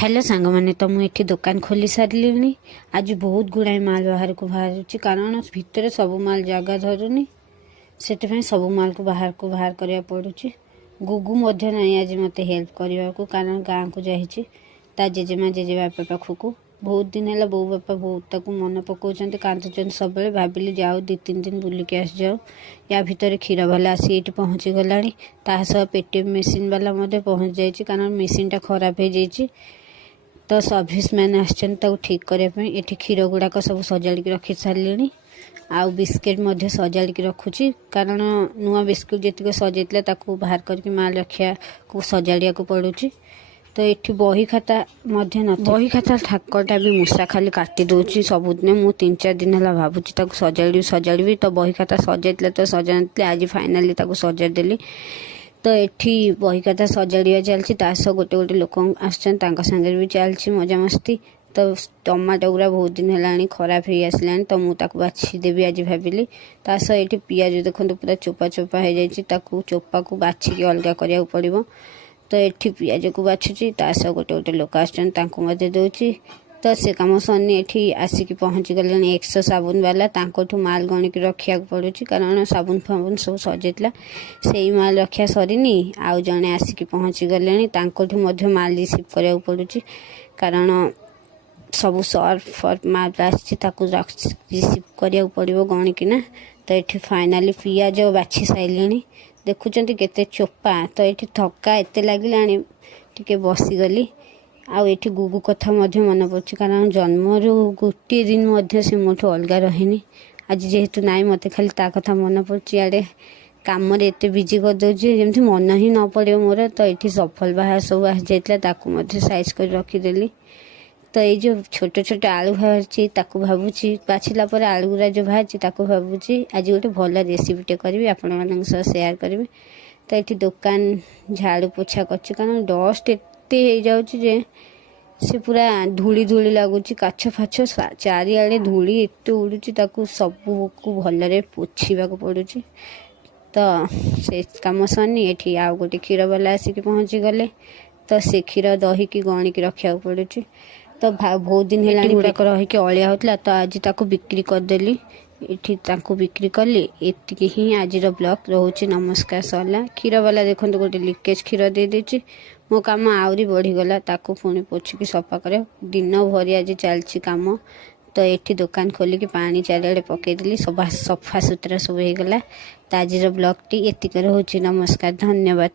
Hello सांग मैंने तो मुझे दुकान खोली सारे आज बहुत गुड़ाए माल बाहर को बाहर कारण भितर सब माल जगह धरुनी से सब माल को बाहर करा पड़ुची। गुगु ना आज मत हेल्प करने को कारण गाँव को जा जेजेमा जेजे बापा पाखक बहुत दिन है बो बापा बहुत मन पकाउं कांदुन सब भाविली जाओ 2-3 दिन बुलिक आस जाओ या भितर क्षीर वाला आसी ये पहुँची गला सह पेटीएम मेसीन वाला पहुँच जाए कारण मेसीनटा खराब हो जाए तो सर्विस मैन आसन ठीक करने ये क्षीर गुड़ाक सब सजाड़ के रखी सारे आउ बिस्किट सजाड़ के रखुची कारण नुआ बिस्कुट जी सजाइला बाहर करके माल रखा को सजाड़ा को पड़ुची। तो ये बही खाता बही खाता ठाकटा भी मूषा खाली काटी दूसरी सबुदिन मु 3-4 दिन है भावुची सजाड़ी तो बही खाता सजाइला तो सजा आज फाइनाली सजाड़ी तो ये बही खाता सजाड़ा चलती गोटे गोटे लोक आसांगे भी चलती मजामस्ती। तो टमाटो गुरा बहुत दिन है खराब हो आसला तो मुझे बाछीदेवी आज भाविली ये पियाज देखो पूरा चोपा चोपा हो जाए चोपा को बाछिकी अलग करा पड़ो। तो ये पियाज को बाछुची सह गोटे गोटे लोक आसूँ तो से कम सरनी ये आसिक पहुँची गले 100 साबुन वाला माल गणिक रखा पड़ुची कारण साबुन फाबुन सब सजाइला से माल रखा सरनी आउ जड़े आसिक पहुँची गले माल रिसीव करा पड़ुची कारण सब सर्फ फर्फ माल रिसीव करा पड़ो गणिकिना। तो ये फाइनाली पियाज बाछी सारे देखुं केते चोपा तो ये थका एत लगे टे बसीगली आउ ये गुगु कथा मन पड़े कारण जन्मरू गोटे दिन से मोठू अलग रहीनी आज जेहेतु नाई मत खाली ता कथा मन पड़े आड़े कम एत बिजी करदे जमी मन ही न पड़े मोर। तो ये सफल बाहर सब आस जाता साइज कर रखीदेली। तो ये जो छोट छोट आलू बाहरी भावुची बाछिला आलू गुरा जो बाहरी भावुची आज गोटे भल रेसिपीटे करी आपण मान सेयार करी। तो ये दुकान झाड़ू पोछा कर कारण डस्ट एत हो से पूरा धूली धूली लगुच काछ फाछ चारिआडे धूली एत उड़ूची सबको भलरे पोछा पड़ुची। तो से कम सरनी ये आउ गोटे क्षीर वाला आसिक पहुँची गले तो से क्षीर दही की गणिक रखा पड़ुची। तो बहुत दिन है गुड़ाक रहीकि अलिया होता तो आज बिक्री करदेली ये बिक्री कली एति ही आज ब्लॉग रोचे। नमस्कार सरला क्षीर वाला देखो गोटे लिकेज क्षीर दे देची मो काम आहरी बढ़ीगला पुणी पोछिकी सफा कर दिन भरी आज चलती कम। तो ये दुकान खोलिकी पानी चारिआडे पकईदेली सफा सुतरा सब हो गला। तो आज ब्लॉग टी एतिक रोचे। नमस्कार धन्यवाद।